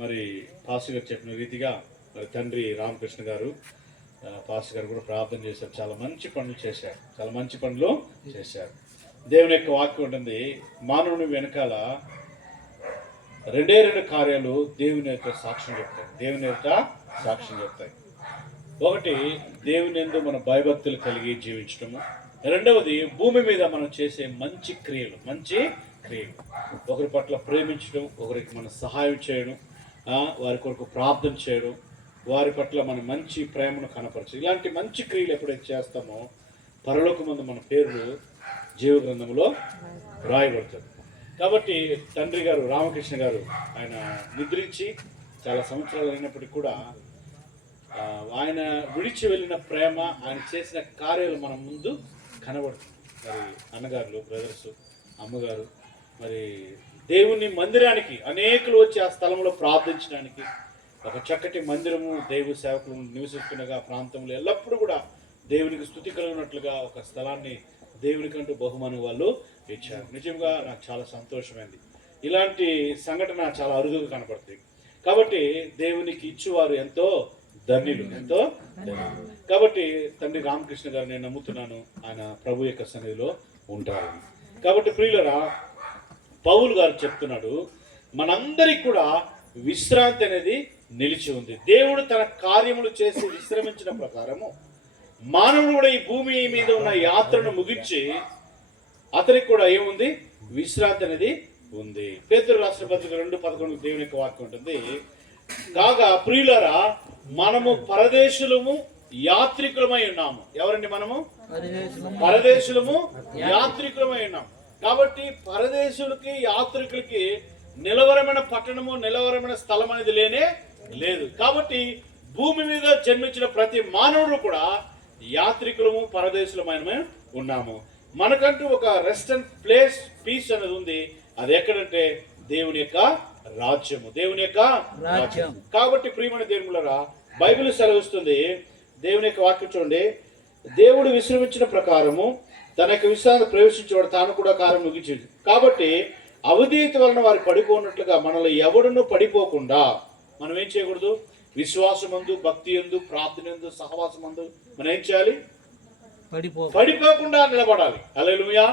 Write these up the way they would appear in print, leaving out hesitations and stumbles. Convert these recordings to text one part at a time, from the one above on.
మరి పాస్టర్ గారు చెప్పిన రీతిగా మరి తండ్రి రామకృష్ణ గారు పాస్టర్ గారు కూడా ప్రార్థన చేశారు. చాలా మంచి పనులు చేశారు, చాలా మంచి పనులు చేశారు. దేవుని యొక్క వాక్యం ఉంటుంది, మానవుని వెనకాల రెండే రెండు కార్యాలు దేవుని యొక్క సాక్ష్యం చెప్తాయి. దేవుని యొక్క సాక్ష్యం చెప్తాయి. ఒకటి, దేవుని యందు మన భయభక్తులు కలిగి జీవించడము. రెండవది, భూమి మీద మనం చేసే మంచి క్రియలు. ఒకరి పట్ల ప్రేమించడం, ఒకరికి మనం సహాయం చేయడం, వారి కొరకు ప్రార్థన చేయడం, వారి పట్ల మన మంచి ప్రేమను కనపరచడం. ఇలాంటి మంచి క్రియలు ఎప్పుడైతే చేస్తామో పరలోకమందు మన పేర్లు జీవ గ్రంథంలో రాయబడుతుంది. కాబట్టి తండ్రి గారు రామకృష్ణ గారు ఆయన నిద్రించి చాలా సంవత్సరాలు అయినప్పటికీ కూడా ఆయన విడిచి వెళ్ళిన ప్రేమ, ఆయన చేసిన కార్యాలు మన ముందు కనబడుతుంది. మరి అన్నగారులు, బ్రదర్స్, అమ్మగారు మరి దేవుని మందిరానికి అనేకులు వచ్చి ఆ స్థలంలో ప్రార్థించడానికి ఒక చక్కటి మందిరము, దైవ సేవకులు నివసిస్తున్నగా ప్రాంతంలో ఎల్లప్పుడూ కూడా దేవునికి స్తుతి కలిగినట్లుగా ఒక స్థలాన్ని దేవునికంటూ బహుమానం వాళ్ళు ఇచ్చారు. నిజంగా నాకు చాలా సంతోషమైంది. ఇలాంటి సంఘటన చాలా అరుదుగా కనపడుతుంది. కాబట్టి దేవునికి ఇచ్చేవారు ఎంతో ధన్యులు. కాబట్టి తండ్రి రామకృష్ణ గారు నేను నమ్ముతున్నాను ఆయన ప్రభు యొక్క సన్నిధిలో ఉంటారు. కాబట్టి ప్రియులరా, పౌలు గారు చెప్తున్నాడు, మనందరికి కూడా విశ్రాంతి అనేది నిలిచి ఉంది. దేవుడు తన కార్యములు చేసి విశ్రమించిన ప్రకారము మానవుడు కూడా ఈ భూమి మీద ఉన్న యాత్రను ముగించి అతనికి కూడా ఏముంది, విశ్రాంతి అనేది ఉంది. పేతురు రాసిన పత్రిక 2:11 దేవుని యొక్క వాక్యం ఉంటుంది, కాగా ప్రియులరా మనము పరదేశులము యాత్రికులమై ఉన్నాము. ఎవరండి మనము? పరదేశులము యాత్రికులమై ఉన్నాము. కాబట్టి పరదేశులకి యాత్రికులకి నిలవరమైన పట్టణము, నిలవరమైన స్థలం అనేది లేనే లేదు. కాబట్టి భూమి మీద జన్మించిన ప్రతి మానవుడు కూడా యాత్రికులము, పరదేశులమైన ఉన్నాము. మనకంటూ ఒక రెస్ట్ అండ్ ప్లేస్, పీస్ అనేది ఉంది. అది ఎక్కడంటే దేవుని యొక్క రాజ్యము, దేవుని యొక్క రాజ్యం. కాబట్టి ప్రియమైన దేవులారా, బైబిల్ సెలవిస్తుంది, దేవుని యొక్క వాక్యం చూడండి, దేవుడు విశ్రమించిన ప్రకారము తన యొక్క విశ్రాంతి ప్రవేశించేవాడు తాను కూడా కాలం ముగించింది. కాబట్టి అవిధేయత వలన వారు పడిపోనట్లుగా మనలో ఎవడును పడిపోకుండా మనం ఏం చేయకూడదు, విశ్వాసమందు, భక్తి యందు, ప్రార్థన యందు, సహవాసమందు మనం ఏం చేయాలి, పడిపోకుండా నిలబడాలి. హల్లెలూయా.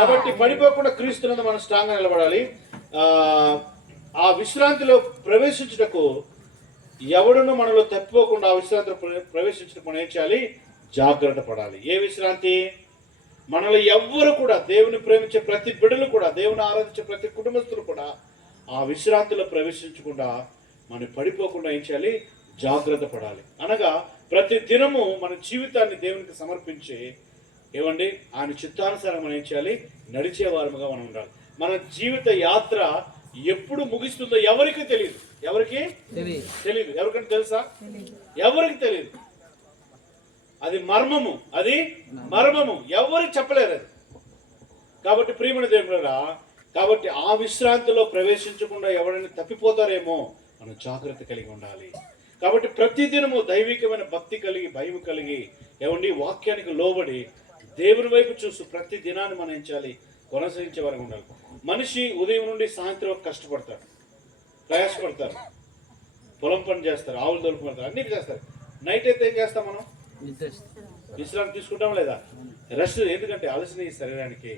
కాబట్టి పడిపోకుండా క్రీస్తునందు మనం స్ట్రాంగ్ గా నిలబడాలి. ఆ విశ్రాంతిలో ప్రవేశించుటకు ఎవడును మనలో తప్పిపోకుండా ఆ విశ్రాంతిలో ప్రవేశించడం మనం ఏం చేయాలి, జాగ్రత్త పడాలి. ఏ విశ్రాంతి? మనలో ఎవ్వరు కూడా, దేవుని ప్రేమించే ప్రతి బిడ్డలు కూడా, దేవుని ఆరాధించే ప్రతి కుటుంబస్తులు కూడా ఆ విశ్రాంతిలో ప్రవేశించకుండా మనం పడిపోకుండా ఏం చేయాలి, జాగ్రత్త పడాలి. అనగా ప్రతి దినము మన జీవితాన్ని దేవునికి సమర్పించి ఏమండి ఆయన చిత్తానుసారం మనం ఏం చేయాలి, నడిచే వారముగా మనం ఉండాలి. మన జీవిత యాత్ర ఎప్పుడు ముగిస్తుందో ఎవరికి తెలియదు. ఎవరికి తెలియదు? ఎవరికంటే తెలుసా? ఎవరికి తెలియదు. అది మర్మము, ఎవరికి చెప్పలేరు అది. కాబట్టి ప్రియమైన దేవులారా, కాబట్టి ఆ విశ్రాంతిలో ప్రవేశించకుండా ఎవరైనా తప్పిపోతారేమో మనం జాగ్రత్త కలిగి ఉండాలి. కాబట్టి ప్రతిదినము దైవికమైన భక్తి కలిగి, భయం కలిగి, ఏమండి వాక్యానికి లోబడి దేవుని వైపు చూస్తూ ప్రతి దినాన్ని మనం ఏం చేయాలి, కొనసాగించే వరకు ఉండాలి. మనిషి ఉదయం నుండి సాయంత్రం కష్టపడతారు, ప్రయాసపడతారు, పొలం పని చేస్తారు, ఆవులు దొరుకుతారు, అన్ని చేస్తారు. నైట్ అయితే ఏం చేస్తాం మనం? విశ్రాంతి తీసుకుంటాం లేదా? రెస్ట్. ఎందుకంటే అలసిన ఈ శరీరానికి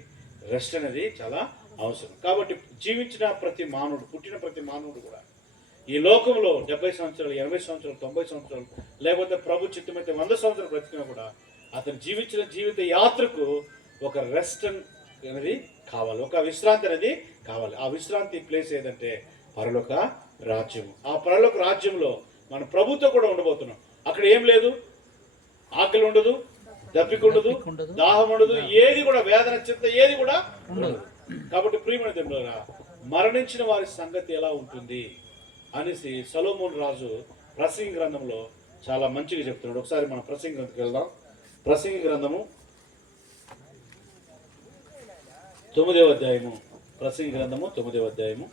రెస్ట్ అనేది చాలా అవసరం. కాబట్టి జీవించిన ప్రతి మానవుడు, పుట్టిన ప్రతి మానవుడు కూడా ఈ లోకంలో 70 సంవత్సరాలు, 80 సంవత్సరాలు, 90 సంవత్సరాలు, లేకపోతే ప్రభు చిత్తమైతే 100 సంవత్సరాలు బ్రతికినా కూడా అతను జీవించిన జీవిత యాత్రకు ఒక రెస్ట్ అనేది కావాలి, ఒక విశ్రాంతి అనేది కావాలి. ఆ విశ్రాంతి ప్లేస్ ఏదంటే పరలోక రాజ్యము. ఆ పరలోక రాజ్యంలో మన ప్రభుతో కూడా ఉండబోతున్నాం. అక్కడ ఏం లేదు, ఆకలి ఉండదు, దప్పిక ఉండదు, దాహం ఉండదు, ఏది కూడా వేదన, చింత ఏది కూడా ఉండదు. కాబట్టి ప్రియమైన దేవులారా, మరణించిన వారి సంగతి ఎలా ఉంటుంది అనేసి సొలొమోను రాజు ప్రసంగి గ్రంథంలో చాలా మంచిగా చెప్తున్నాడు. ఒకసారి మన ప్రసంగి గ్రంథంకి వెళ్దాం. ప్రసంగి గ్రంథము 9వ అధ్యాయము, ప్రసంగి గ్రంథము 9వ అధ్యాయము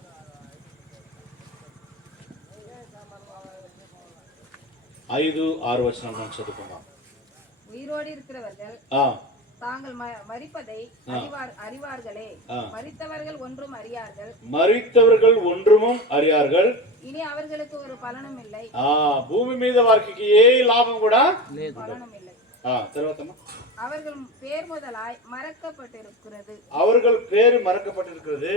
5-6 వచనాలు మనం చదువుకుందాం. உயிரோடு இருக்கிறவர்கள் தாங்கள் மரிப்பதை அறிவார்களே, மரித்தவர்கள் ஒன்றும் அறியார்கள், இனி அவர்களுக்கு ஒரு பலனும் இல்லை. భూమి మీద వారికి ఏ లాభం కూడా பலனும் இல்லை. తర్వాత அவர்கள் பேர் முதலாய் மறக்கப்பட்டிருக்கிறது. அவர்கள் பேர் மறக்கப்பட்டிருக்கிறது.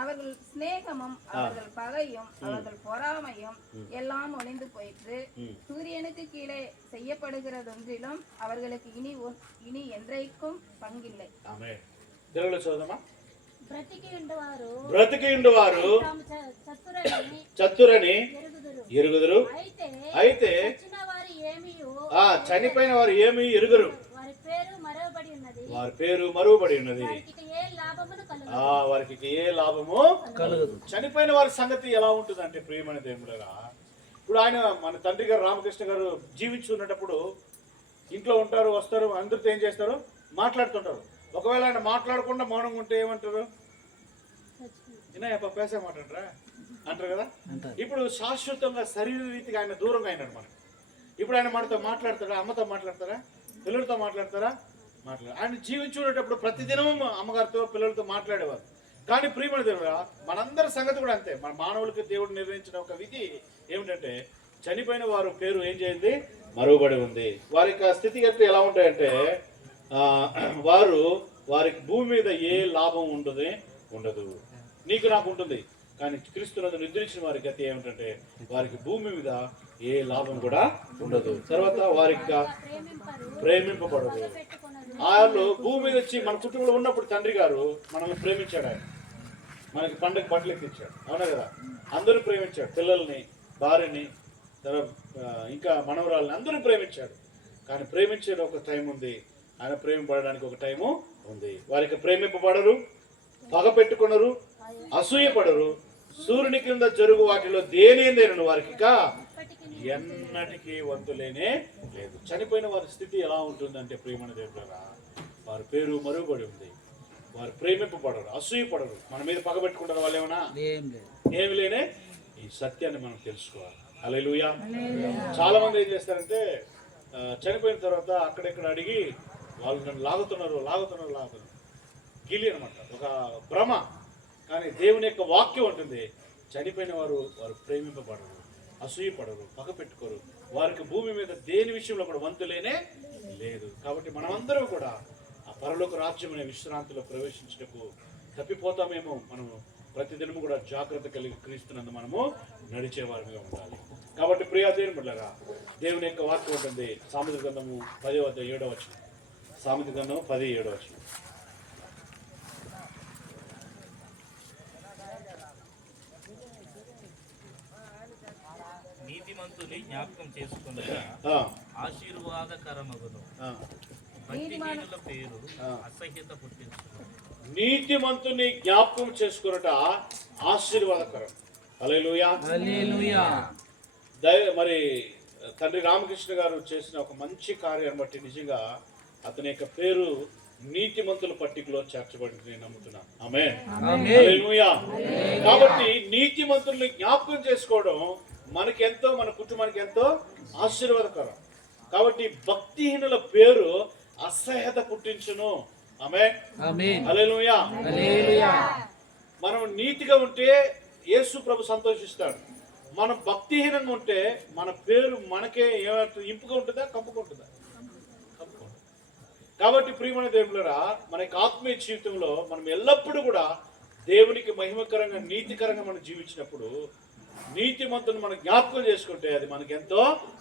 அவர்கள் சிநேகமும் அவர்கள் பகையும் அவர்கள் பொறாமையும் எல்லாம் ஒளிந்து போயிற்று. சூரியனுக்கு கீழே செய்யப்படுகிறதொன்றிலும் அவர்களுக்கு இனி என்றைக்கும் பங்கில்லை. తెలుగులో చదువుదామా? బ్రతికి ఉండువారు చతురని ఎరుగుదురు, అయితే చనిపోయిన వారు ఏమీ ఎరుగరు, వారి పేరు మరువబడి ఉన్నది, వారికి ఏ లాభము కలగదు. చనిపోయిన వారి సంగతి ఎలా ఉంటుందంటే ప్రియమైన దేవుడుగా, ఇప్పుడు ఆయన మన తండ్రి గారు రామకృష్ణ గారు జీవించి ఉన్నప్పుడు ఇంట్లో ఉంటారు, వస్తారు, అందరితో ఏం చేస్తారు, మాట్లాడుతుంటారు. ఒకవేళ ఆయన మాట్లాడకుండా మౌనంగా ఉంటే ఏమంటారు? పేసే మాట్లాడరా అంటారు కదా. ఇప్పుడు శాశ్వతంగా శరీర రీతిగా ఆయన దూరంగా అయినాడు మనకి. ఇప్పుడు ఆయన మనతో మాట్లాడతారా? అమ్మతో మాట్లాడతారా? పిల్లలతో మాట్లాడతారా? ఆయన జీవించుకునేటప్పుడు ప్రతిదినం అమ్మగారితో పిల్లలతో మాట్లాడేవారు. కానీ ప్రియమైన దేవుడా, మనందరి సంగతి కూడా అంతే. మన మానవులకి దేవుడు నిర్ణయించిన ఒక విధి ఏమిటంటే, చనిపోయిన వారు పేరు ఏం చేయండి, మరుగుబడి ఉంది. వారి స్థితిగతులు ఎలా ఉంటాయంటే, వారికి భూమి మీద ఏ లాభం ఉండదు. నీకు నాకు ఉంటుంది, కానీ క్రీస్తునందు నిద్రించిన వారి గతి ఏమిటంటే, వారికి భూమి మీద ఏ లాభం కూడా ఉండదు. తర్వాత వారికి ప్రేమింపబడదు. వాళ్ళు భూమి మీద వచ్చి మన కుటుంబంలో ఉన్నప్పుడు తండ్రి గారు మనల్ని ప్రేమించాడు. ఆయన మనకి పండుగ బట్టలు ఎక్కించాడు, అవునా కదా. అందరూ ప్రేమించాడు, పిల్లల్ని, భార్యని, ఇంకా మనవరాలని అందరూ ప్రేమించాడు. కానీ ప్రేమించే ఒక టైం ఉంది, ఆయన ప్రేమింపబడడానికి ఒక టైము ఉంది. వారికి ప్రేమింపబడరు, పగ పెట్టుకున్నారు, అసూయపడరు, సూర్యుని కింద జరుగు వాటిలో దేనేందేనను వారికి ఎన్నటికీ వంతులేనే లేదు. చనిపోయిన వారి స్థితి ఎలా ఉంటుందంటే ప్రియమైన దేవుడా, వారి పేరు మరుగుబడి ఉంది, వారు ప్రేమింపబడరు, అసూయపడరు, మన మీద పగబెట్టుకుంటారు. వాళ్ళు ఏమన్నా ఏమి లేనే ఈ సత్యాన్ని మనం తెలుసుకోవాలి. హల్లెలూయా. చాలా మంది ఏం చేస్తారంటే, చనిపోయిన తర్వాత అక్కడెక్కడ అడిగి వాళ్ళు నన్ను లాగుతున్నారు గిలి అనమాట, ఒక భ్రమ. కానీ దేవుని యొక్క వాక్యం ఉంటుంది, చనిపోయిన వారు ప్రేమింపబడరు, అసూయపడరు, పగ పెట్టుకోరు, వారికి భూమి మీద దేని విషయంలో కూడా వంతులేనే లేదు. కాబట్టి మనమందరం కూడా ఆ పరలోక రాజ్యం అనే విశ్రాంతిలో ప్రవేశించటకు తప్పిపోతామేమో. మనము ప్రతిదినము కూడా జాగ్రత్త కలిగి క్రీస్తునందు మనము నడిచేవారిగా ఉండాలి. కాబట్టి ప్రియా దేవుని బిడ్డలారా, దేవుని యొక్క వాక్యం ఉంటుంది సామెతల గ్రంథము 10:7. సామెతల గ్రంథము 10:7. నీతిమంతుని జ్ఞాపకం చేసుకున్నగా ఆశీర్వాదకరమగును, భక్తిహీనుల పేరు అసహ్యత పుట్టించును. నీతిమంతుని జ్ఞాపకం చేసుకున్నట ఆశీర్వాదకరం. హల్లెలూయా. మరి తండ్రి రామకృష్ణ గారు చేసిన ఒక మంచి కార్యాన్ని బట్టి నిజంగా అతని యొక్క పేరు నీతిమంతుల పట్టికలో చేర్చబడింది నేను నమ్ముతున్నా. ఆమేన్. హల్లెలూయా. కాబట్టి నీతిమంతుల్ని జ్ఞాపకం చేసుకోవడం మనకెంతో, మన కుటుంబానికి ఎంతో ఆశీర్వాదకరం. కాబట్టి భక్తిహీనుల పేరు అసహ్యత పుట్టించును. ఆమేన్. హల్లెలూయా. మనం నీతిగా ఉంటే యేసు ప్రభు సంతోషిస్తాడు. మనం భక్తిహీనంగా ఉంటే మన పేరు మనకే ఏమంటారు, ఇంపుగా ఉంటుందా, కప్పుగా ఉంటుందా? కాబట్టి ప్రియమైన దేవులారా, మన యొక్క ఆత్మీయ జీవితంలో మనం ఎల్లప్పుడూ కూడా దేవునికి మహిమకరంగా, నీతికరంగా మనం జీవించినప్పుడు, నీతిమంతుని మనం జ్ఞాపకం చేసుకుంటే అది మనకి ఎంతో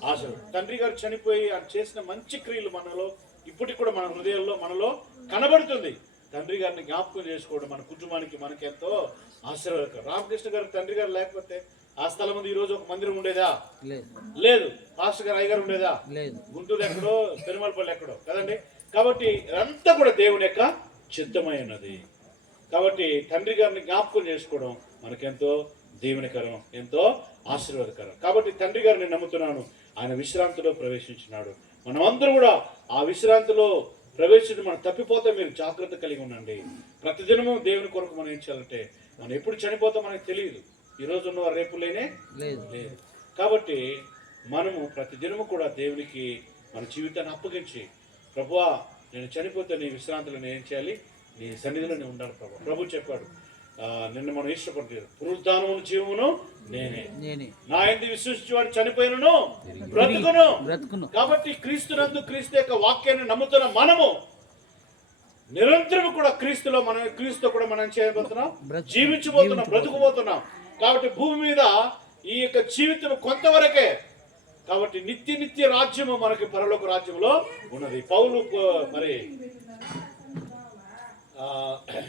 ఆశ. తండ్రి గారు చనిపోయి ఆయన చేసిన మంచి క్రియలు మనలో ఇప్పటికి కూడా మన హృదయాల్లో మనలో కనబడుతుంది. తండ్రి గారిని జ్ఞాపకం చేసుకోవడం మన కుటుంబానికి మనకి ఎంతో ఆశీర్వాదకరం. రామకృష్ణ గారు తండ్రి గారు లేకపోతే ఆ స్థలం ముందు ఈ రోజు ఒక మందిరం ఉండేదా? లేదు. పాస్టర్ గారు, అయ్యగారు ఉండేదా? గుంటూరు ఎక్కడో, పెరుమలపల్లి ఎక్కడో కదండి. కాబట్టి ఇదంతా కూడా దేవుని యొక్క చిత్తమై ఉన్నది. కాబట్టి తండ్రి గారిని జ్ఞాపకం చేసుకోవడం మనకెంతో దీవెనకరం, ఎంతో ఆశీర్వాదకరం. కాబట్టి తండ్రి గారిని నమ్ముతున్నాను, ఆయన విశ్రాంతిలో ప్రవేశించినాడు. మనమందరూ కూడా ఆ విశ్రాంతిలో ప్రవేశించి మనం తప్పిపోతే మీరు జాగ్రత్త కలిగి ఉండండి. ప్రతిదినము దేవుని కొరకు మనం ఏం చేయాలంటే, మనం ఎప్పుడు చనిపోతాం మనకు తెలియదు. ఈ రోజు ఉన్నవారు రేపు లేనే లేదు. కాబట్టి మనము ప్రతిదినము కూడా దేవునికి మన జీవితాన్ని అప్పగించి, ప్రభువా నేను చనిపోతే నీ విశ్రాంతిలో నేను ఏం చేయాలి, నీ సన్నిధిలో నేను ఉండాలి ప్రభు. ప్రభు చెప్పాడు, నిన్న మనం ఇష్టపడ్డారు, పునరుద్ధానమును జీవమును నేనే, నేనే నా యందు విశ్వసించి వాడు చనిపోయినను బ్రతుకును. బ్రతుకును. కాబట్టి క్రీస్తునందు క్రీస్తు యొక్క వాక్యాన్ని నమ్ముతున్న మనము నిరంతరం కూడా క్రీస్తుతో కూడా మనం చేయబోతున్నాం, జీవించబోతున్నాం, బ్రతుకుబోతున్నాం. కాబట్టి భూమి మీద ఈ యొక్క జీవితం కొంతవరకే. కాబట్టి నిత్య రాజ్యము మనకి పరలోక రాజ్యంలో ఉన్నది. పౌలు మరి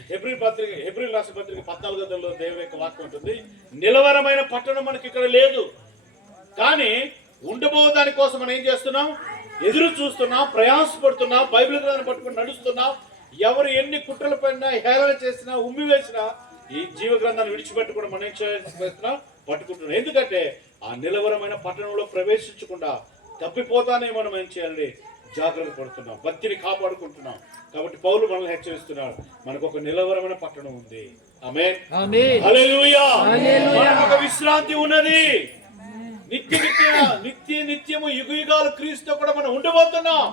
హెబ్రీల్ రాసిన పత్రిక 14వ దేవుని యొక్క వాక్యం ఉంటుంది, నిలవరమైన పట్టణం మనకి ఇక్కడ లేదు, కానీ ఉండబో దాని కోసం మనం ఏం చేస్తున్నాం, ఎదురు చూస్తున్నాం, ప్రయాసపడుతున్నాం, బైబిల్ గ్రంథాన్ని పట్టుకుని నడుస్తున్నాం. ఎవరు ఎన్ని కుట్రల పైన హేళన చేసినా, ఉమ్మి వేసినా ఈ జీవ గ్రంథాన్ని విడిచిపెట్టకుండా మనం ఏం చేస్తున్నాం, పట్టుకుంటున్నాం. ఎందుకంటే ఆ నిలవరమైన పట్టణంలో ప్రవేశించకుండా తప్పిపోతానే మనం ఏం చేయాలి, జాగ్రత్త పడుతున్నాం, భక్తిని కాపాడుకుంటున్నాం. కాబట్టి పౌలు మనల్ని హెచ్చరిస్తున్నాడు, మనకు ఒక నిలవరమైన పట్టణం ఉంది. ఆమేన్, హల్లెలూయా. మనకు ఒక విశ్రాంతి ఉన్నది. నిత్యము యుగాలు క్రీస్తుతో కూడా మనం ఉండబోతున్నాం.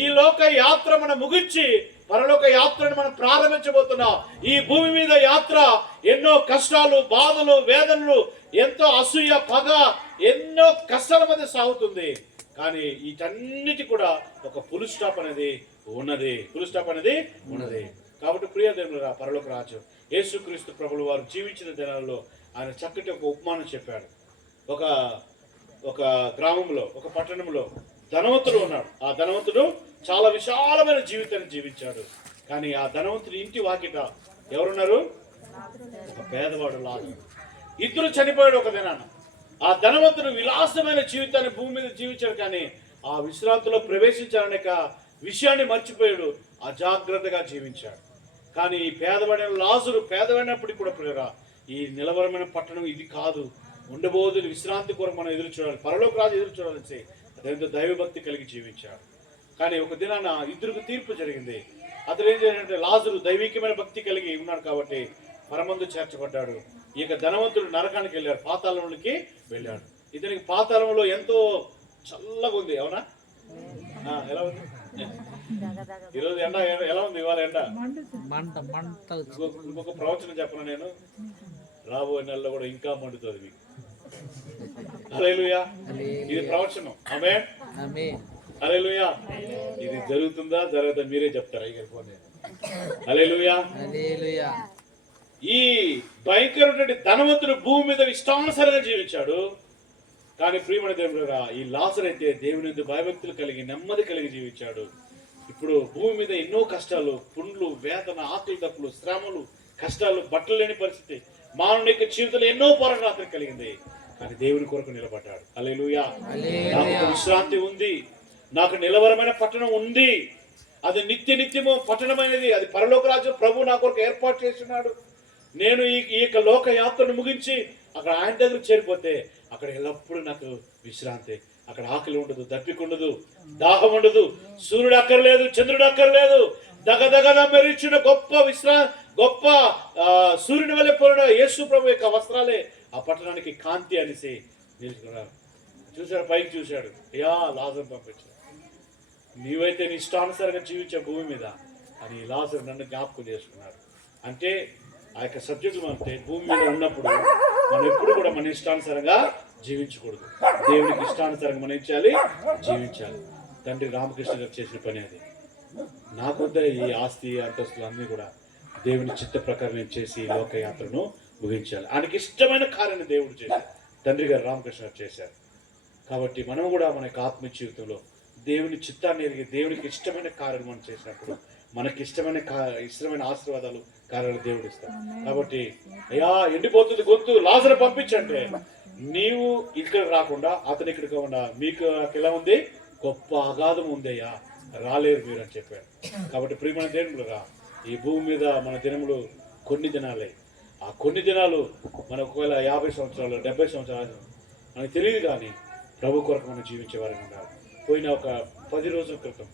ఈ లోక యాత్ర మనం ముగించి పరలోక యాత్రను మనం ప్రారంభించబోతున్నాం. ఈ భూమి మీద యాత్ర ఎన్నో కష్టాలు, బాధలు, వేదనలు, ఎంతో అసూయ, పగ, ఎన్నో కష్టాల మధ్య సాగుతుంది. కానీ వీటన్నిటి కూడా ఒక ఫుల్ స్టాప్ అనేది ఉన్నది. కాబట్టి ప్రియ దేవుడా, పరలోక రాజ్యం యేసుక్రీస్తు ప్రభులు వారు జీవించిన దినాల్లో ఆయన చక్కటి ఒక ఉపమానం చెప్పాడు. ఒక గ్రామంలో, ఒక పట్టణంలో ధనవంతుడు ఉన్నాడు. ఆ ధనవంతుడు చాలా విశాలమైన జీవితాన్ని జీవించాడు. కానీ ఆ ధనవంతుడి ఇంటి వాకిట ఎవరున్నారు, ఒక పేదవాడు లాజరు. ఇద్దరు చనిపోయాడు ఒక దినాన. ఆ ధనవంతుడు విలాసమైన జీవితాన్ని భూమి మీద జీవించాడు, కానీ ఆ విశ్రాంతిలో ప్రవేశించాలనే విషయాన్ని మర్చిపోయాడు, అజాగ్రత్తగా జీవించాడు. కానీ ఈ పేదవాడైన లాజరు పేదవాడినప్పటికీ కూడా ప్రియరా, ఈ నిలవరమైన పట్టణం ఇది కాదు, ఉండబోదు విశ్రాంతి కొరకు మనం ఎదురు చూడాలి, పరలోక రాజు ఎదురు చూడాలని అదేంతో దైవభక్తి కలిగి జీవించాడు. కానీ ఒక దినాన ఇద్దరికి తీర్పు జరిగింది. అతను ఏం చేయాలంటే, లాజరు దైవికమైన భక్తి కలిగి ఉన్నాడు కాబట్టి పరమందు చేర్చబడ్డాడు. ఈ యొక్క ధనవంతుడు నరకానికి వెళ్ళాడు, పాతాళంలోకి వెళ్ళాడు. ఇతనికి పాతాళంలో ఎంతో చల్లగా ఉంది. అవునా? ఎలా ఉంది ఈరోజు ఎండ? ఎలా ఉంది ఇవాళ ఎండ? ఇంకొక ప్రవచనం చెప్పను నేను, రాబోయే నెలలో కూడా ఇంకా మండుతుంది మీకు. హల్లెలూయా. ఇది ప్రవచనం. ఆమేన్, హల్లెలూయా. ఇది జరుగుతుందా జరగదా మీరే చెప్తారా? హల్లెలూయా. ఈ భయంకరమైన ధనవంతుడు భూమి మీద ఇష్టానుసారంగా జీవించాడు. కానీ ప్రియమైన దేవుడు, ఈ లాజరు అయితే దేవుని యందు భయభక్తులు కలిగి నెమ్మది కలిగి జీవించాడు. ఇప్పుడు భూమి మీద ఎన్నో కష్టాలు, పుండ్లు, వేదన, ఆకలి దప్పులు, శ్రమలు, కష్టాలు, బట్టలు లేని పరిస్థితి, మానవుని యొక్క జీవితంలో ఎన్నో పోరాటాలు కలిగింది. కానీ దేవుని కొరకు నిలబడ్డాడు. హల్లెలూయా. నాకు విశ్రాంతి ఉంది, నాకు నిలవరమైన పట్టణం ఉంది, అది నిత్యము పట్టణమైనది, అది పరలోక రాజ్యం ప్రభు నా కొరకు ఏర్పాటు చేస్తున్నాడు. నేను ఈ యొక్క లోక యాత్రను ముగించి అక్కడ ఆయన దగ్గర చేరిపోతే అక్కడ ఎల్లప్పుడూ నాకు విశ్రాంతి. అక్కడ ఆకలి ఉండదు, దప్పిక ఉండదు, దాహం ఉండదు, సూర్యుడు అక్కర్లేదు, చంద్రుడు అక్కర్లేదు. దగదగద మెరిచిన గొప్ప సూర్యుని వల్ల పోయిన యేసు ప్రభు యొక్క వస్త్రాలే ఆ పట్టణానికి కాంతి అనేసి నిలుచుకున్నారు. చూశాడు, పైకి చూశాడు, అయ్యా లాజరు పంపించాడు. నీవైతే నీ ఇష్టానుసారంగా జీవించే భూమి మీద అని లాజరు నన్ను జ్ఞాపకం చేసుకున్నాడు. అంటే ఆ యొక్క సబ్జెక్టులు అంటే భూమి మీద ఉన్నప్పుడు మనం ఎప్పుడు కూడా మన ఇష్టానుసారంగా జీవించకూడదు. దేవునికి ఇష్టానుసారంగా మనం ఏం చేయాలి, జీవించాలి. తండ్రి రామకృష్ణ గారు చేసిన పని అది. నాకొద్ద ఈ ఆస్తి అంతస్తులు అన్నీ కూడా దేవుని చిత్త ప్రకారం చేసి ఈ లోకయాత్రను ముగించాలి. ఆయనకి ఇష్టమైన కార్యాన్ని దేవుడు చేశారు, తండ్రి గారు రామకృష్ణ గారు చేశారు. కాబట్టి మనం కూడా మన యొక్క ఆత్మ జీవితంలో దేవుని చిత్తాన్ని ఎరిగి దేవునికి ఇష్టమైన కార్యం మనం చేసినప్పుడు మనకి ఇష్టమైన ఆశీర్వాదాలు, కార్యాలు దేవుడు ఇస్తాడు. కాబట్టి అయ్యా ఎండిపోతుంది గొంతు, లాజరు పంపించంటే నీవు ఇక్కడ రాకుండా అతను ఇక్కడ కాకుండా మీకు ఎలా ఉంది, గొప్ప అగాధం ఉందయ్యా, రాలేరు మీరు అని చెప్పాడు. కాబట్టి ప్రియమైన దేవుడుగా ఈ భూమి మీద మన దినములు కొన్ని దినాలే. ఆ కొన్ని దినాలు మనకు ఒకవేళ 50 సంవత్సరాలు 70 సంవత్సరాలు మనకు తెలియదు, కానీ ప్రభు కొరకు మనం జీవించేవారని ఉన్నారు. పోయిన ఒక 10 రోజుల క్రితం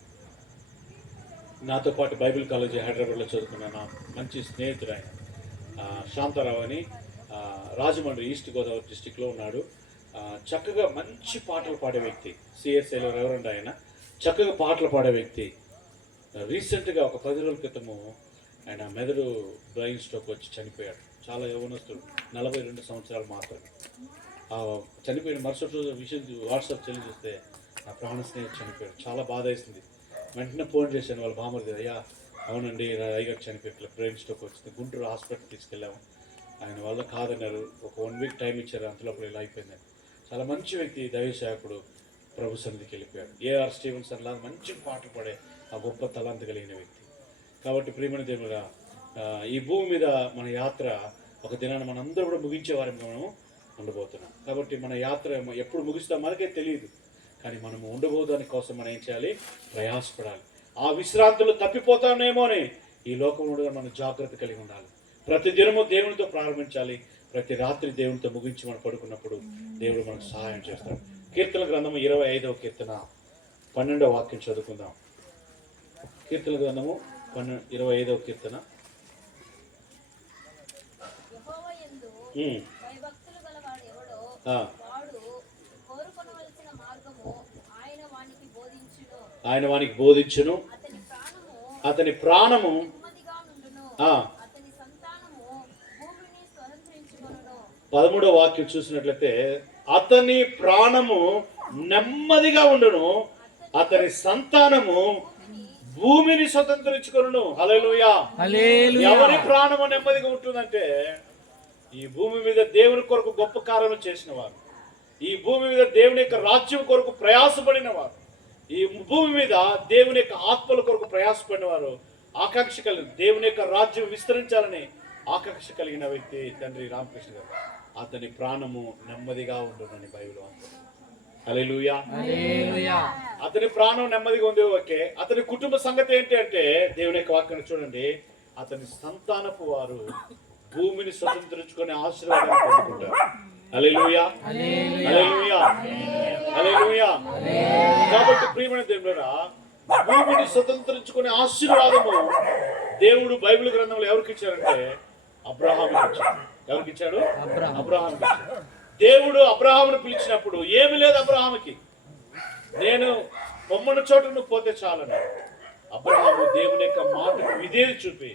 నాతో పాటు బైబిల్ కాలేజీ హైదరాబాద్లో చదువుకున్న నా మంచి స్నేహితుడు ఆయన శాంతారావు అని, రాజమండ్రి ఈస్ట్ గోదావరి డిస్టిక్లో ఉన్నాడు. చక్కగా మంచి పాటలు పాడే వ్యక్తి, సిఎస్ఐలో రెవరెండ్ ఆయన, చక్కగా పాటలు పాడే వ్యక్తి. రీసెంట్గా ఒక 10 రోజుల క్రితము ఆయన మెదడు బ్రెయిన్ స్ట్రోక్ వచ్చి చనిపోయాడు. చాలా యవ్వనస్తుడు, 42 సంవత్సరాలు మాత్రమే. చనిపోయిన మరుసటి రోజు విషయం వాట్సాప్ చెల్లి చూస్తే నా ప్రాణ స్నేహితుడు చనిపోయాడు. చాలా బాధ వేసింది. వెంటనే ఫోన్ చేశాను వాళ్ళ బామ్మది, అయ్యా అవునండి అయ్యగారు చనిపోయి బ్రెయిన్ స్ట్రోక్ వచ్చింది, గుంటూరు హాస్పిటల్ తీసుకెళ్ళాము, ఆయన వల్ల కాదన్నారు, ఒక 1 వీక్ టైం ఇచ్చారు, అంతలోపల ఇలా అయిపోయిందని. చాలా మంచి వ్యక్తి, దైవ సేవకుడు, ప్రభు సన్నిధికి వెళ్ళిపోయాడు. ఏఆర్ స్టీవెన్సన్ లాగా మంచి పాటలు పాడే ఆ గొప్ప తలాంత కలిగిన వ్యక్తి. కాబట్టి ప్రియమైన దేవుడా, ఈ భూమి మీద మన యాత్ర ఒక దినాన్ని మనందరూ కూడా ముగించే వారిని మనం ఉండబోతున్నాం. కాబట్టి మన యాత్ర ఎప్పుడు ముగిస్తాం మనకే తెలియదు, కానీ మనము ఉండబోదాని కోసం మనం ఏం చేయాలి? ప్రయాసపడాలి. ఆ విశ్రాంతులు తప్పిపోతామేమో అని ఈ లోకంలో మనం జాగ్రత్త కలిగి ఉండాలి. ప్రతి దినము దేవునితో ప్రారంభించాలి, ప్రతి రాత్రి దేవునితో ముగించి మనం పడుకున్నప్పుడు దేవుడు మనకు సహాయం చేస్తాడు. కీర్తన గ్రంథము 25వ కీర్తన 12వ వాక్యం చదువుకుందాం. కీర్తన గ్రంథము 25వ కీర్తన. యెహోవాయందు భయభక్తులు గలవాడు ఎవడో వాడు కోరుకొనవలసిన మార్గము ఆయన వానికి బోధించును. అతని ప్రాణము నెమ్మదిగా నుండును. అతని సంతానము భూమిని స్వతంత్రించుకొనును. 13వ వాక్యం చూసినట్లయితే అతని ప్రాణము నెమ్మదిగా ఉండును, అతని సంతానము భూమిని స్వతంత్రించుకొనును. హల్లెలూయా. ఎవరి ప్రాణము నెమ్మదిగా ఉంటుందంటే ఈ భూమి మీద దేవుని కొరకు గొప్ప కార్యము చేసిన వారు, ఈ భూమి మీద దేవుని యొక్క రాజ్యం కొరకు ప్రయాసపడిన వారు, ఈ భూమి మీద దేవుని యొక్క ఆత్మల కొరకు ప్రయాసపడిన వారు, ఆకాంక్ష కలిగిన దేవుని యొక్క రాజ్యం విస్తరించాలని ఆకాంక్ష కలిగిన వ్యక్తి తండ్రి రామకృష్ణ గారు. అతని ప్రాణము నెమ్మదిగా ఉండునని బైబిల్ అంటుంది. హల్లెలూయా. అతని ప్రాణం నెమ్మదిగా ఉంది. ఓకే, అతని కుటుంబ సంగతి ఏంటి అంటే దేవుని యొక్క వాక్యాన్ని చూడండి, అతని సంతానపు వారు భూమిని స్వతంత్రించుకొని ఆశీర్వాదాన్ని పొందుకుంటారు. హల్లెలూయా, హల్లెలూయా, హల్లెలూయా. కాబట్టి ప్రియమైన దేవుడా, భూమిని స్వతంత్రించుకునే ఆశీర్వాదము దేవుడు బైబిల్ గ్రంథంలో ఎవరికి ఇచ్చారంటే అబ్రహాముకి ఇచ్చాడు. ఎవరికి ఇచ్చాడు? అబ్రహాముకి ఇచ్చాడు. దేవుడు అబ్రహామును పిలిచినప్పుడు ఏమి లేదు అబ్రహాముకి, నేను పొమ్మన్న చోట నువ్వు పోతే చాలన్నాడు. అబ్రహాము దేవుని యొక్క మాటకు విధేయత చూపి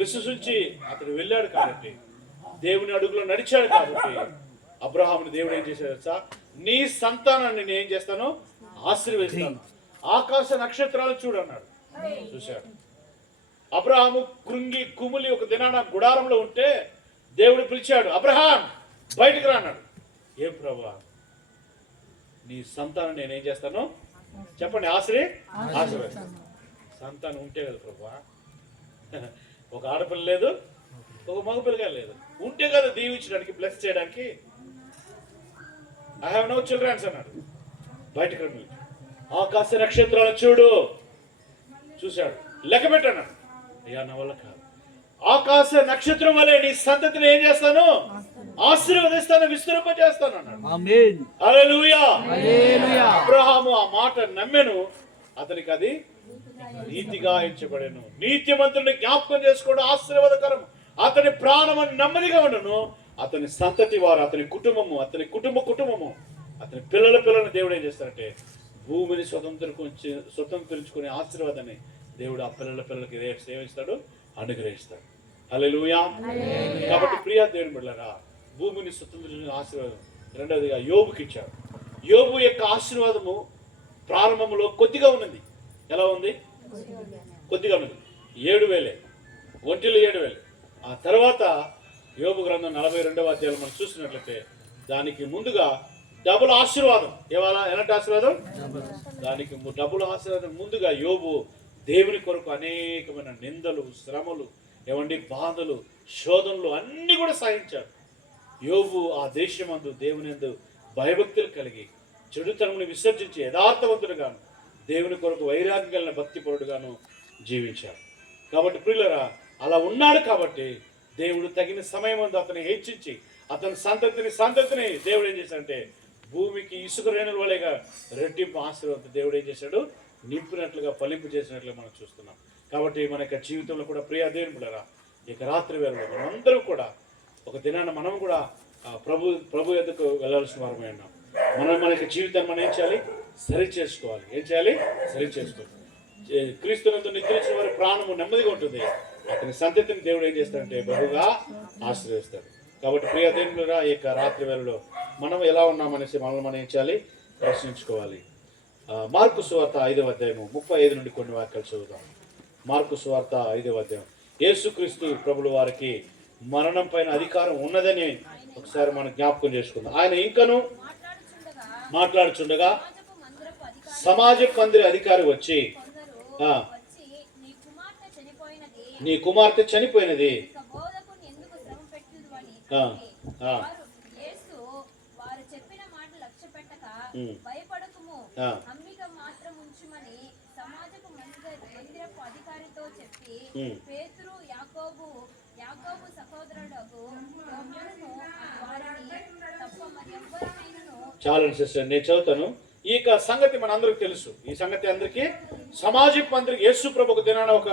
విశ్వసించి అతడు వెళ్ళాడు కాబట్టి, దేవుని అడుగులో నడిచాడు కాబట్టి అబ్రహాముని దేవుడు ఏం చేశాడు సార్? నీ సంతానాన్ని నేను ఏం చేస్తాను? ఆశీర్వదిస్తాను. ఆకాశ నక్షత్రాలు చూడన్నాడు. చూశాడు. అబ్రహాము కృంగి కుమిలి ఒక దినాన గుడారంలో ఉంటే దేవుడు పిలిచాడు, అబ్రహాం బయటకు రా అన్నాడు. ఏం ప్రభా, నీ సంతానం నేనేం చేస్తాను చెప్పండి? ఆశీర్వదిస్తాను. సంతానం ఉంటే కదా ప్రభా, ఒక ఆడపిల్ల లేదు, ఒక మగపిల్లగా లేదు, ఉంటే కదా దీవించడానికి, బ్లెస్ చేయడానికి. ఐ హావ్ నో చిల్డ్రన్స్ అన్నాడు. బయటకు రండి, ఆకాశ నక్షత్రాలు చూడు. చూశాడు, లెక్క పెట్టన్నాడు. అయ్యా నా వల్ల కాదు, ఆకాశ నక్షత్రం వలె నీ సంతతిని ఏం చేస్తాను? ఆశీర్వదిస్తాను, విస్తరింపజేస్తాను అన్నాడు. హల్లెలూయా. అబ్రహాము ఆ మాట నమ్మెను, అతనికి అది నీతిగా ఎంచబడెను. నీతిమంతుని జ్ఞాపకం చేసుకోవడం ఆశీర్వాదకరం. అతని ప్రాణము నెమ్మదిగా ఉండను, అతని సంతతి వారు, అతని కుటుంబము, అతని కుటుంబము, అతని పిల్లలను దేవుడు ఏం చేస్తారంటే భూమిని స్వతంత్రించుకునే ఆశీర్వాదాన్ని దేవుడు ఆ పిల్లలకి సేవిస్తాడు, అనుగ్రహిస్తాడు. హల్లెలూయా. కాబట్టి ప్రియా దేవుని బిడ్డలారా, భూమిని స్వతంత్రించుకునే ఆశీర్వాదం రెండవదిగా యోబుకి ఇచ్చాడు. యోబు యొక్క ఆశీర్వాదము ప్రారంభంలో కొద్దిగా ఉన్నది. ఎలా ఉంది? కొద్దిగా ఉన్నది. 7,000 ఒంటిలో 7,000. ఆ తర్వాత యోబు గ్రంథం 42వ అధ్యాయంలో మనం చూసినట్లయితే దానికి ముందుగా డబుల్ ఆశీర్వాదం. ఎలాంటి ఆశీర్వాదం? దానికి డబుల్ ఆశీర్వాదం ముందుగా యోబు దేవుని కొరకు అనేకమైన నిందలు, శ్రమలు, బాధలు, శోధనలు అన్నీ కూడా సహించాడు. యోబు ఆ దేశమందు దేవుని యందు భయభక్తులు కలిగి చెడుతనమును విసర్జించి యథార్థవంతుడుగాను దేవుని కొరకు వైరాగ్యం కలిగిన భక్తిపరుడుగాను జీవించాడు. కాబట్టి ప్రియులరా, అలా ఉన్నాడు కాబట్టి దేవుడు తగిన సమయం అందు అతన్ని హెచ్చించి అతని సంతతిని దేవుడు ఏం చేశాడంటే భూమికి ఇసుక రేణుల వలెగా రెట్టింపు ఆశీర్వాదం దేవుడు ఏం చేశాడు? నింపినట్లుగా, ఫలింపు చేసినట్లుగా మనం చూస్తున్నాం. కాబట్టి మన యొక్క జీవితంలో కూడా ప్రియా దేవుని బిడ్డలారా, ఇక రాత్రి వేళలో మనమందరం కూడా ఒక దినాన మనం కూడా ప్రభు ఎదుకు వెళ్ళాల్సిన వారమే ఉన్నాం. మన యొక్క జీవితాన్ని మనం ఏం చేయాలి? సరి చేసుకోవాలి. ఏం చేయాలి? సరి చేసుకోవాలి. క్రీస్తునందు నిద్రించిన వారి ప్రాణము నెమ్మదిగా ఉంటుంది, అతని సంతతిని దేవుడు ఏం చేస్తాడంటే బహుగా ఆశీర్వదిస్తాడు. కాబట్టి ప్రియ దేవుడురా, ఈ యొక్క రాత్రి వేళలో మనం ఎలా ఉన్నామనేసి మనల్ని మనం ఏం చేయాలి, ప్రశ్నించుకోవాలి. మార్కు సువార్త 5వ అధ్యాయము 35 నుండి కొన్ని వాక్యాలు చదువుదాం. మార్కు సువార్త 5వ అధ్యాయం. యేసుక్రీస్తు ప్రభుల వారికి మరణం పైన అధికారం ఉన్నదని ఒకసారి మనం జ్ఞాపకం చేసుకుందాం. ఆయన ఇంకను మాట్లాడుచుండగా సమాజ మందిర అధికారి వచ్చి నీ కుమార్తె చనిపోయినది. చాలండి సిస్టర్, నేను చదువుతాను. ఈ సంగతి మన అందరికి తెలుసు. ఈ సంగతి అందరికీ సమాజం మందిరికి యేసు ప్రభు ఒక దినాన ఒక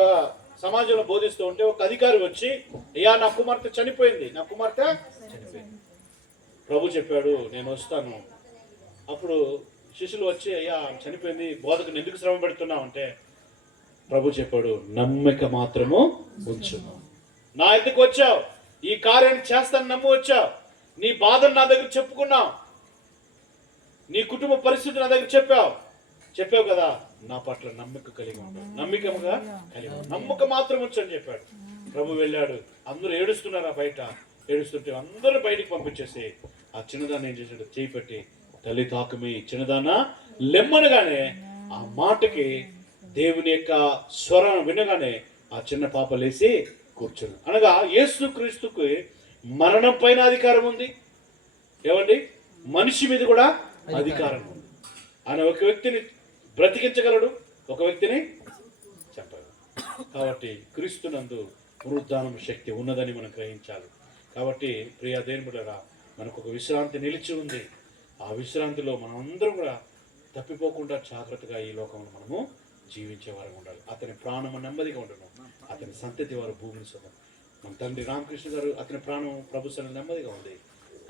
సమాజంలో బోధిస్తూ ఉంటే ఒక అధికారి వచ్చి, అయ్యా నా కుమార్తె చనిపోయింది, నా కుమార్తె చనిపోయింది. ప్రభు చెప్పాడు నేను వస్తాను. అప్పుడు శిష్యులు వచ్చి, అయ్యా చనిపోయింది, బోధకుని ఎందుకు శ్రమ పెడుతున్నావు అంటే ప్రభు చెప్పాడు, నమ్మిక మాత్రము ఉంచు. నా ఎందుకు వచ్చావు, ఈ కార్యాన్ని చేస్తాను నమ్ము వచ్చావు, నీ బాధను నా దగ్గర చెప్పుకున్నావు, నీ కుటుంబ పరిస్థితి నా దగ్గర చెప్పావు కదా, నా పట్ల నమ్మిక కలిగి ఉంటావు, నమ్మికముగా కలిగి ఉంటావు, నమ్మకం మాత్రం వచ్చు అని చెప్పాడు. ప్రభు వెళ్ళాడు. అందరూ ఏడుస్తున్నారా బయట, ఏడుస్తుంటే అందరూ బయటికి పంపించేసి ఆ చిన్నదాన్ని ఏం చేశాడు, చేయి పెట్టి తల్లి తాకుమి చిన్నదాన్న లెమ్మనగానే ఆ మాటకి దేవుని యొక్క స్వరం వినగానే ఆ చిన్న పాప లేసి కూర్చుంది. అనగా యేసు క్రీస్తుకి మరణం పైన అధికారం ఉంది. ఏమండి, మనిషి మీద కూడా అధికారం ఉంది. ఆయన ఒక వ్యక్తిని బ్రతికించగలడు, ఒక వ్యక్తిని చెప్పగలడు. కాబట్టి క్రీస్తునందు పునరుద్ధానం శక్తి ఉన్నదని మనం గ్రహించాలి. కాబట్టి ప్రియ దేవుని బిడ్డలారా, మనకు ఒక విశ్రాంతి నిలిచి ఉంది. ఆ విశ్రాంతిలో మనం అందరం కూడా తప్పిపోకుండా జాగ్రత్తగా ఈ లోకంలో మనము జీవించే వారు ఉండాలి. అతని ప్రాణము నెమ్మదిగా ఉండడం, అతని సంతతి వారు భూమిని సొంతం. మన తండ్రి రామకృష్ణ గారు అతని ప్రాణం ప్రభు సన్నిధిలో నెమ్మదిగా ఉంది.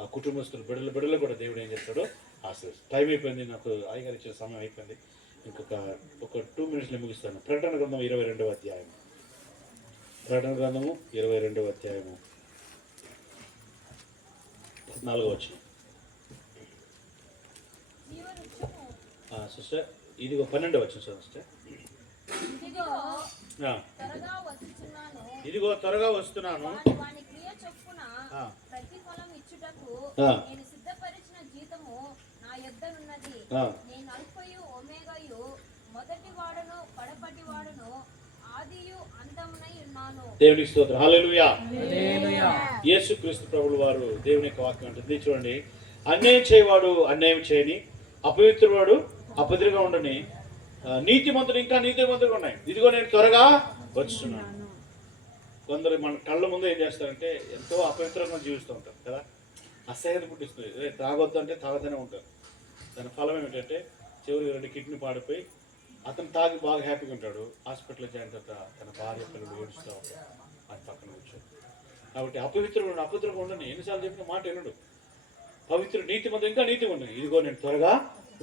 ఆ కుటుంబస్తులు బిడ్డలు కూడా దేవుడు ఏం చేస్తాడో ఆశీర్వదిస్తాడు. టైం అయిపోయింది, నాకు అయ్యగారు ఇచ్చిన సమయం అయిపోయింది. ఒక 2 మినిట్స్లో ముగిస్తాను. ప్రకటన గ్రంథం 22వ అధ్యాయం. ప్రకటన గ్రంథము 22వ అధ్యాయము 14వ వచనం. సిస్టర్ ఇదిగో 12వ వచనం సిస్టర్. ఇదిగో త్వరగా వస్తున్నాను, దేవునికి స్తోత్రం. హల్లెలూయా. యేసుక్రీస్తు ప్రభువు వారు దేవుని యొక్క వాక్యం అంటుంది. చూడండి, అన్యాయం చేయవాడు అన్యాయం చేయని, అపవిత్రువాడు అపవిత్రంగా ఉండని, నీతిమంతుడు ఇంకా నీతిమంతుడుగా ఉన్నాయి. ఇదిగో నేను త్వరగా వచ్చున్నాను. కొందరు మన కళ్ళ ముందు ఏం చేస్తారంటే ఎంతో అపవిత్రంగా జీవిస్తూ ఉంటారు కదా, అసహ్యత పుట్టిస్తుంది. తాగొద్దు అంటే తాగుతూనే ఉంటారు. దాని ఫలం ఏమిటంటే చివరికి 2 కిడ్నీ పాడిపోయి అతను తాగి బాగా హ్యాపీగా ఉంటాడు. హాస్పిటల్లో జాయిన్ తర్వాత తన భార్య పిల్లలు ఏడుస్తూ ఉంటారు, అది పక్కన కూర్చోడు. కాబట్టి అపవిత్రంగా ఉండని, ఎన్నిసార్లు చెప్పిన మాట వినడు. పవిత్రుడు నీతిమంతుడు ఇంకా నీతి ఉండని, ఇదిగో నేను త్వరగా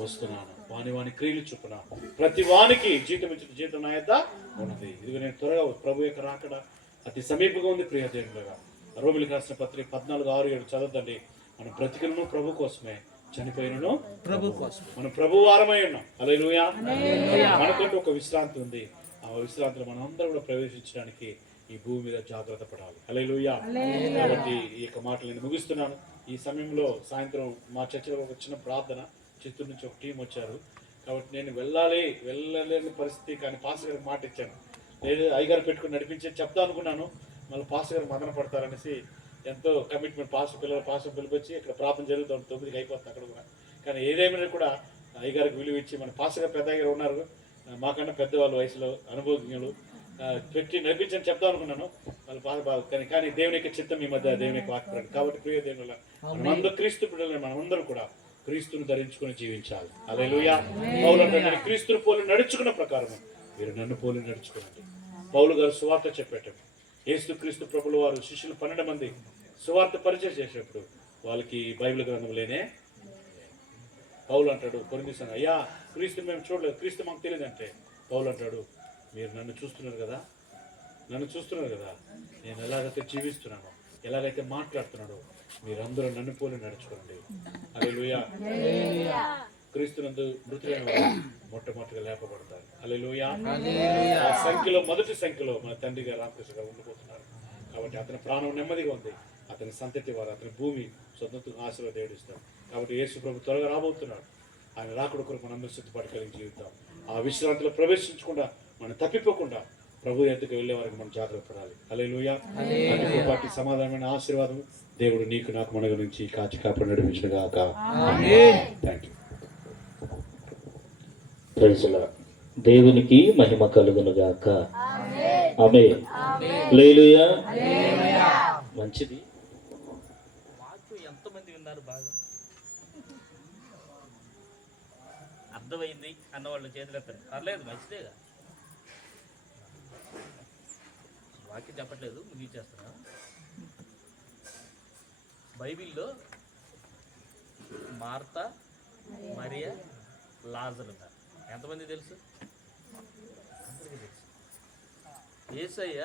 వస్తున్నాను, వాని క్రియలు చొప్పున ప్రతి వానికి జీతం ఇచ్చిన జీతం నా యొద్ద ఉన్నది. ఇదిగో నేను త్వరగా, ప్రభు యొక్క రాకడ అతి సమీపంగా ఉంది. ప్రియ దేవునిగా రోమిలికి రాసిన పత్రిక 14:6-7 చదవద్దండి. మనం బ్రతికినను ప్రభు కోసమే, చనిపోయినను ప్రభు కోసం. మనం ప్రభు వారమై ఉన్నాం. హల్లెలూయా. మనకంటూ ఒక విశ్రాంతి ఉంది. ఆ విశ్రాంతిలో మనం అందరం కూడా ప్రవేశించడానికి ఈ భూమి మీద జాగ్రత్త పడాలి. హల్లెలూయా. కాబట్టి ఈ యొక్క మాటలు నేను ముగిస్తున్నాను. ఈ సమయంలో సాయంత్రం మా చర్చిలో ఒక చిన్న ప్రార్థన, చిత్తూరు నుంచి ఒక టీం వచ్చారు. కాబట్టి నేను వెళ్ళలేని పరిస్థితి, కానీ పాస్టర్ గారికి మాట ఇచ్చాను, నేను అయ్యగారు పెట్టుకుని నడిపించి చెప్తా అనుకున్నాను. మళ్ళీ పాస్టర్ గారు మదన పడతారనేసి ఎంతో కమిట్మెంట్, పాస్టర్ పిలిపించి ఇక్కడ ప్రార్థన జరుగుతుంది. 9కి అయిపోతుంది అక్కడ కూడా. కానీ ఏదేమైనా కూడా అయ్యగారికి విలువ ఇచ్చి, మన పాస్టర్ గారు పెద్ద అయ్యగారు ఉన్నారు, మాకన్నా పెద్దవాళ్ళు వయసులో అనుభవజ్ఞులు, పెట్టి నడిపించని చెప్తాం అనుకున్నాను. వాళ్ళు కానీ దేవుని యొక్క చిత్తం ఈ మధ్య దేవుని యొక్క వాక్యం. కాబట్టి ప్రియ దేవుని మనమందరూ క్రీస్తు బిడ్డలని మనమందరూ కూడా క్రీస్తుని ధరించుకుని జీవించాలి. హల్లెలూయా. పౌలు అంటే క్రీస్తుని పోలి నడుచుకున్న ప్రకారం మీరు నన్ను పోలి నడుచుకోండి. పౌలు గారు సువార్త చెప్పేటప్పుడు, యేసు క్రీస్తు ప్రభుల వారు శిష్యులు 12 మంది సువార్త పరిచయం చేసేటప్పుడు వాళ్ళకి బైబిల్ గ్రంథం లేనే. పౌలు అంటాడు కొరింథీయులకు, అయ్యా క్రీస్తు మేము చూడలేదు, క్రీస్తు మాకు తెలియదు అంటే, పౌలు అంటాడు మీరు నన్ను చూస్తున్నారు కదా, నన్ను చూస్తున్నారు కదా, నేను ఎలాగైతే జీవిస్తున్నానో, ఎలాగైతే మాట్లాడుతున్నాడో మీరందరూ నన్ను పోలి నడుచుకోండి. హల్లెలూయా. క్రీస్తునందు మృతులైన వారు మొట్టమొదటిగా లేపబడతారు. హల్లెలూయా. ఆ సంఖ్యలో మొదటి సంఖ్యలో మన తండ్రి గారు రామకృష్ణ గారు ఉండిపోతున్నారు. కాబట్టి అతని ప్రాణం నెమ్మదిగా ఉంది. అతని సంతతి వారు, అతని భూమి స్వతంత్రంగా ఆశీర్వాదేడిస్తారు. కాబట్టి యేసు ప్రభు త్వరగా రాబోతున్నాడు. ఆయన రాకడ కొరకు మనందరూ సిద్ధపాటు కలిగి జీవితాం. ఆ విశ్రాంతిలో ప్రవేశించకుండా, మనం తప్పిపోకుండా ప్రభు ఎద్దుకు వెళ్ళే వారికి మనం జాగ్రత్త పడాలి. హల్లెలూయా. పాటి సమాధానమైన ఆశీర్వాదం దేవుడు నీకు నాకు మన గురించి కాచి కాపాడి నడిపించిన గాక. Thank you. దేవునికి మహిమ కలుగును గాక. ఆమేన్. హల్లెలూయా. మంచిది. వాక్యం ఎంతమంది విన్నారు? బాగా అర్థమైంది అన్నవాళ్ళు చేతులు ఎత్తారు. పర్లేదు, మంచిదేగా. వాక్యం చెప్పట్లేదు, ముగించేస్తున్నా. బైబిల్లో మార్తా, మరియా, లాజరు ఉన్నారు. ఎంతమంది తెలుసు? అందరికీ తెలుసు. యేసయ్య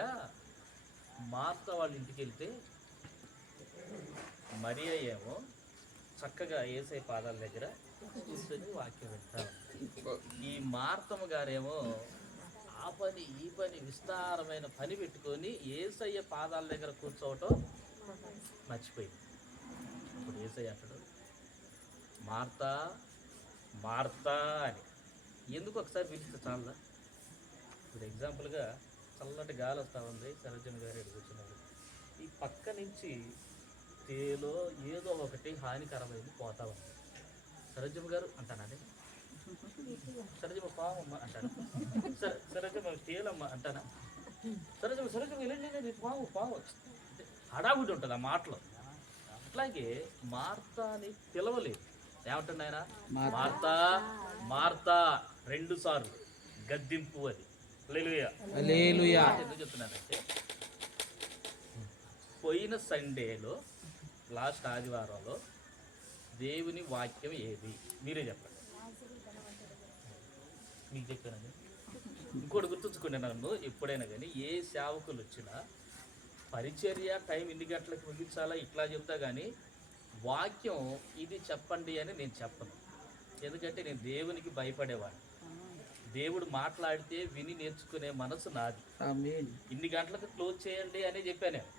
మార్తా వాళ్ళ ఇంటికి వెళ్తే మరియా ఏమో చక్కగా యేసయ్య పాదాల దగ్గర కూర్చొని వాక్యం వింటా ఉంది. ఈ మార్తమ్మ గారేమో ఆ పని ఈ పని విస్తారమైన పని పెట్టుకొని యేసయ్య పాదాల దగ్గర కూర్చోవటం మర్చిపోయింది. ఇప్పుడు యేసయ్య అంటాడు, మార్తా మార్తా అని. ఎందుకు ఒకసారి పిలిస్తే చాలా. ఇప్పుడు ఎగ్జాంపుల్గా చల్లటి గాలి వస్తూ ఉంది, సరోజన్ గారు కూర్చున్నారు. ఈ పక్క నుంచి తేలో ఏదో ఒకటి హానికరమైంది పోతా ఉంది. సరోజమ్మ గారు అంటానండి, సరోజమ్మ పావమ్మ అంటాను, సరోజమ్మ తేలమ్మ అంటానా, సరోజమ్మ వెళ్ళండి పావు పావు. హడావుడి ఉంటుంది ఆ మాటలో. అట్లాగే మార్తాని పిలవలేదు. ఏమంటుంది ఆయన? మార్తా మార్తా 2 సార్లు గద్దింపు అది. హల్లెలూయా. ఎందుకు చెప్తున్నానంటే, పోయిన సండేలో లాస్ట్ ఆదివారంలో దేవుని వాక్యం ఏది? మీరే చెప్పండి. మీకు చెప్పానండి. ఇంకోటి గుర్తుంచుకోండి, నన్ను ఎప్పుడైనా కానీ ఏ సేవకులు వచ్చినా పరిచర్య టైం ఎన్ని గంటలకు ముగించాలా ఇట్లా చెప్తా కానీ వాక్యం ఇది చెప్పండి అని నేను చెప్పను. ఎందుకంటే నేను దేవునికి భయపడేవాడిని. దేవుడు మాట్లాడితే విని నేర్చుకునే మనసు నాది. ఇన్ని గంటలకు క్లోజ్ చేయండి అని చెప్పాను నేను.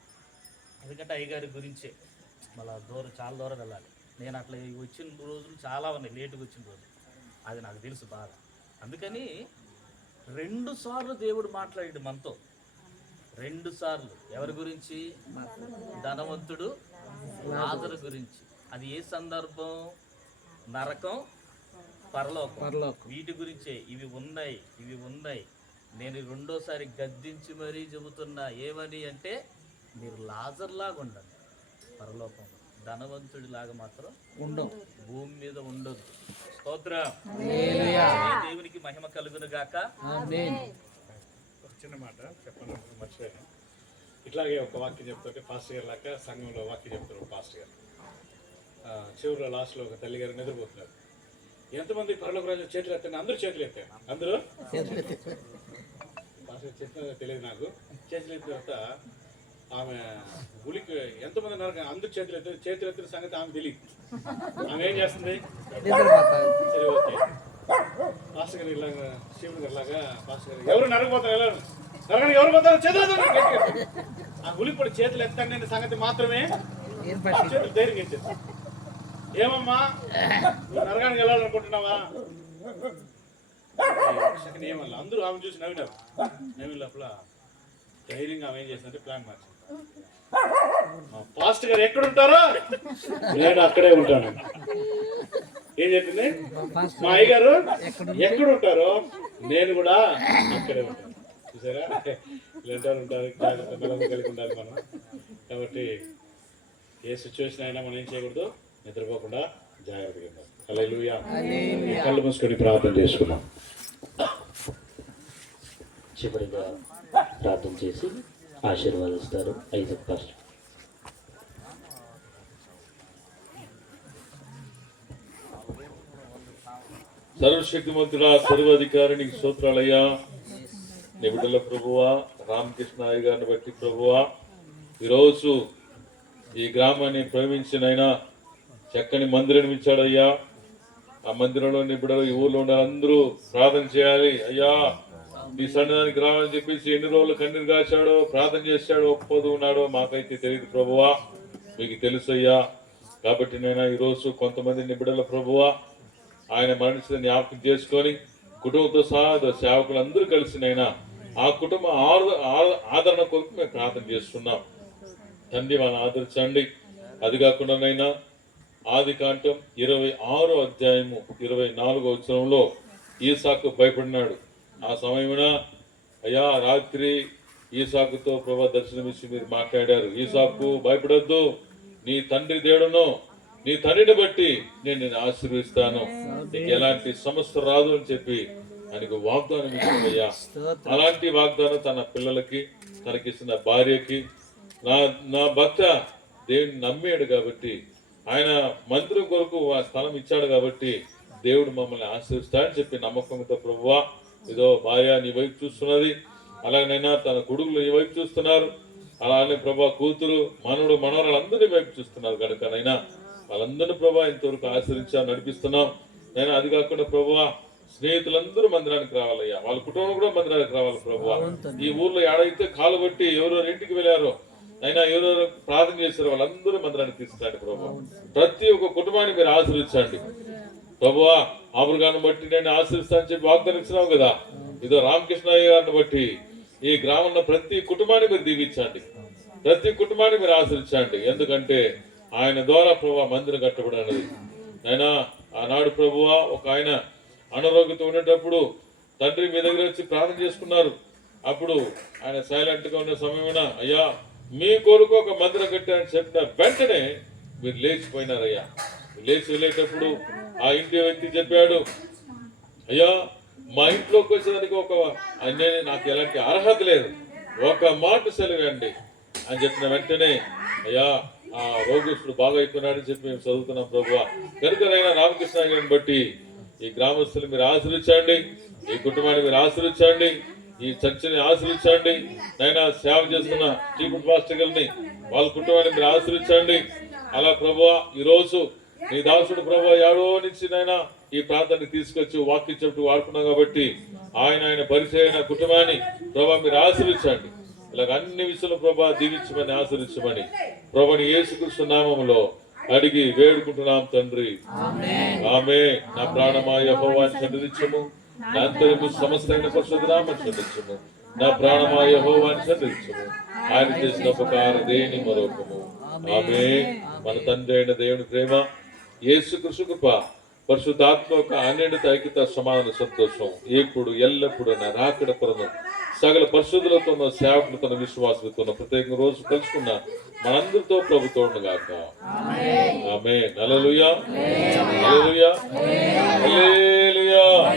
ఎందుకంటే అయ్యగారి గురించే మళ్ళీ చాలా దూరం వెళ్ళాలి. నేను అట్లా వచ్చిన రోజులు చాలా ఉన్నాయి, లేటుగా వచ్చిన రోజులు. అది నాకు తెలుసు బాగా. అందుకని 2 సార్లు దేవుడు మాట్లాడాడు మనతో. 2 సార్లు. ఎవరి గురించి? ధనవంతుడు లాజరు గురించి. అది ఏ సందర్భం? నరకం, పరలోకం. వీటి గురించే. ఇవి ఉన్నాయి. నేను 2వ సారి గద్దించి మరీ చెబుతున్నా. ఏమని అంటే, మీరు లాజర్లాగా ఉండండి పరలోకం, ధనవంతుడిలాగా మాత్రం ఉండవు, భూమి మీద ఉండదు. స్తోత్రం. దేవునికి మహిమ కలుగును గాక. ఒక చిన్న మాట చెప్పాను, మర్చిపోయాను. ఇట్లాగే ఒక వాక్యం చెప్తుంటే పాస్టర్ గారు లాగా సంఘంలో వాక్యం చెప్తారు పాస్టర్ గారు. చివరిలో లాస్ట్లో ఒక తల్లి గారు నిద్రపోతున్నారు. ఎంతమంది పరలోక రాజు చేతులు ఎత్తాను? అందరూ చేతులు ఎత్తారు. అందరూ పాస్టర్ చెప్పిన తెలియదు నాకు. చేతులు ఎత్తిన తర్వాత ఆమె గులికి ఎంతమంది నరక అందరూ చేతులు ఎత్తిన సంగతి ఆమె తెలియదు. ఆమె ఏం చేస్తుంది? సరే ఓకే. పాస్టర్ గారు ఇలాగా శివుడు గారు లాగా పాస్టర్ గారు ఎవరు నరకపోతారు, వెళ్ళారు నరకడానికి ఎవరు పోతారు? చేతులు ఆ గులికి కూడా చేతులు ఎత్తండి సంగతి మాత్రమే చేతులు ధైర్యం ఎత్తారు. ఏమమ్మా నువ్వు నరకానికి వెళ్ళాలనుకుంటున్నావా? ఏమన్నా అందరూ ఆమె చూసి నవ్వినారు. నవ్విన లోపల ధైర్యంగా ఆమె ఏం చేసిందంటే ప్లాన్ మార్చింది. పాస్టర్ గారు ఎక్కడుంటారో నేను అక్కడే ఉంటాను. ఏం చెప్పింది? మా అయ్యగారు ఎక్కడుంటారో నేను కూడా అక్కడే ఉంటాను. చూసారా, ఇలాంటి వాళ్ళు ఉంటారు. జాగ్రత్త బలం కలిగి ఉండాలి మనం. కాబట్టి ఏ సిచ్యువేషన్ అయినా మనం ఏం చేయకూడదు, నిద్రపోకుండా జాగ్రత్తగా ఉండాలి. హల్లెలూయా. కళ్ళు మూసుకొని ప్రార్థన చేసుకున్నాం. చివరిగా ప్రార్థన చేసి ఆశీర్వాదిస్తారు ఐజక్ పాస్టర్. సర్వశక్తిమంతుడా, సర్వాధికారి నీకు స్తోత్రాలయ్యా. నీ బిడ్డల ప్రభువా రామకృష్ణ అయ్య గారిని బట్టి ప్రభువా ఈరోజు ఈ గ్రామాన్ని ప్రేమించినైనా చక్కని మందిరం ఇచ్చాడయ్యా. ఆ మందిరంలో నీ బిడ్డలు ఈ ఊర్లో ఉండాలి, అందరూ ప్రార్థన చేయాలి. అయ్యా నీ సన్నిధానికి రావాలని చెప్పేసి ఎన్ని రోజులు కన్నీరు కాచాడో, ప్రార్థన చేశాడో, ఒప్పుకోదు ఉన్నాడో మాకైతే తెలియదు ప్రభువా, మీకు తెలుసయ్యా. కాబట్టి నేను ఈరోజు కొంతమంది నీ బిడ్డల ప్రభువా ఆయన మరణించిన జ్ఞాపకం చేసుకొని కుటుంబంతో సహా సేవకులు అందరూ కలిసినైనా ఆ కుటుంబ ఆదరణ కొరకు మేము ప్రార్థన చేస్తున్నాం. తండ్రి వాళ్ళని ఆదరించండి. అది కాకుండానైనా ఆదికాండం 26వ అధ్యాయము 24వ వచనంలో ఈసాకు భయపడినాడు. ఆ సమయమున అయ్యా రాత్రి ఈసాకుతో ప్రభా దర్శనమిచ్చి మీరు మాట్లాడారు, ఈసాకు భయపడొద్దు, నీ తండ్రి దేవుడును నీ తండ్రిని బట్టి నేను నిన్ను ఆశీర్వదిస్తాను, నీకు ఎలాంటి సమస్య రాదు అని చెప్పి ఆయనకు వాగ్దానం ఇచ్చిందయ్యా. అలాంటి వాగ్దానం తన పిల్లలకి, తనకిచ్చిన భార్యకి, నా భర్త దేవుడిని నమ్మాడు కాబట్టి, ఆయన మందిరం కొరకు ఆ స్థలం ఇచ్చాడు కాబట్టి దేవుడు మమ్మల్ని ఆశీర్వదిస్తాడని చెప్పి నమ్మకంతో ప్రభువా ఇదో భార్య నీ వైపు చూస్తున్నది, అలాగనైనా తన కొడుకులు నీ వైపు చూస్తున్నారు, అలానే ప్రభా కూతురు మనవడు మనవరాలందరినీ వైపు చూస్తున్నారు కనుకనైనా వాళ్ళందరినీ ప్రభా ఇంతవరకు ఆశ్రయించా నడిపిస్తున్నాం. నేను అది కాకుండా ప్రభువా స్నేహితులందరూ మందిరానికి రావాలయ్యా, వాళ్ళ కుటుంబం కూడా మందిరానికి రావాలి ప్రభువా. ఈ ఊర్లో ఏడైతే కాలు బట్టి ఎవరెవరు ఇంటికి వెళ్ళారో అయినా ఎవరెవరు ప్రార్థన చేశారో వాళ్ళందరూ మందిరానికి తీసుకురండి ప్రభువా. ప్రతి ఒక్క కుటుంబాన్ని మీరు ఆశీర్వించండి ప్రభువా. ఆబురుగాన్ని బట్టి నేను ఆశీర్విస్తానని చెప్పి వాగ్దానం ఇచ్చినావు కదా, ఇదో రామకృష్ణయ్య గారిని బట్టి ఈ గ్రామంలో ప్రతి కుటుంబాన్ని మీరు దీవించండి, ప్రతి కుటుంబాన్ని మీరు ఆశీర్వించండి. ఎందుకంటే ఆయన ద్వారా ప్రభువా మందిరం కట్టబడినది. అయినా ఆనాడు ప్రభువా ఒక ఆయన అనారోగ్యత ఉండేటప్పుడు తండ్రి మీ దగ్గర వచ్చి ప్రార్థన చేసుకున్నారు. అప్పుడు ఆయన సైలెంట్ గా ఉన్న సమయమున అయ్యా మీ కొరకు ఒక మందిరం కట్టారని చెప్పిన వెంటనే మీరు లేచిపోయినారయ్యా. లేచి వెళ్ళేటప్పుడు ఆ ఇంటి వ్యక్తి చెప్పాడు, అయ్యా మా ఇంట్లోకి వచ్చేదానికి నాకు ఎలాంటి అర్హత లేదు, ఒక మాట సెలవండి అని చెప్పిన వెంటనే అయ్యా ఆ రోగస్తుడు బాగా అయిపోయినాడని చెప్పి మేము చదువుతున్నాం ప్రభువా. కనుకనైనా రామకృష్ణ గారిని బట్టి ఈ గ్రామస్తులు మీరు ఆశీర్వించండి, ఈ కుటుంబాన్ని మీరు ఆశీర్వించండి, ఈ చర్చిని ఆశీర్వించండి. నైనా సేవ చేస్తున్న స్టీఫెన్ పాస్టర్ గారిని వాళ్ళ కుటుంబాన్ని మీరు ఆశీర్వించండి. అలా ప్రభువా ఈరోజు నీ దాసుడు ప్రభువా ఏడో నుంచి నైనా ఈ ప్రాంతానికి తీసుకొచ్చి వాక్యం చెట్టు వాడుకున్నాం కాబట్టి ఆయన పరిచయ కుటుంబాన్ని ప్రభా మీరు ఆశీర్వించండి. ఇలాగ అన్ని విషయాలు ప్రభా దీవించమని ఆశీర్వించమని ప్రభుని యేసుక్రీస్తు నామములో అడిగి వేడుకుంటున్నాం తండ్రి, ఆమె. నా ప్రాణమా యెహోవాని సన్నిధించుము, నా అంతరము సమస్తమైన పరిశుద్ధ నామమును సన్నిధించుము. నా ప్రాణమా యెహోవాని సన్నిధించుము, ఆయన చేసిన ఉపకారం దేని మరొకము. ఆమె. మన తండ్రి అయిన దేవుని ప్రేమ, యేసుక్రీస్తు కృప, పరిశుద్ధాత్మ యొక్క అన్నిటి ఐక్యత, సమాధాన, సంతోషం ఎప్పుడు ఎల్లప్పుడూ నా రాకడ పరను సకల పరిశుద్ధులతో సేవకులతో విశ్వాసులతో ప్రత్యేక రోజు కలుసుకున్న మనందరితో ప్రభుత్వం గాక. ఆమేన్. హల్లెలూయా, హల్లెలూయా, హల్లెలూయా.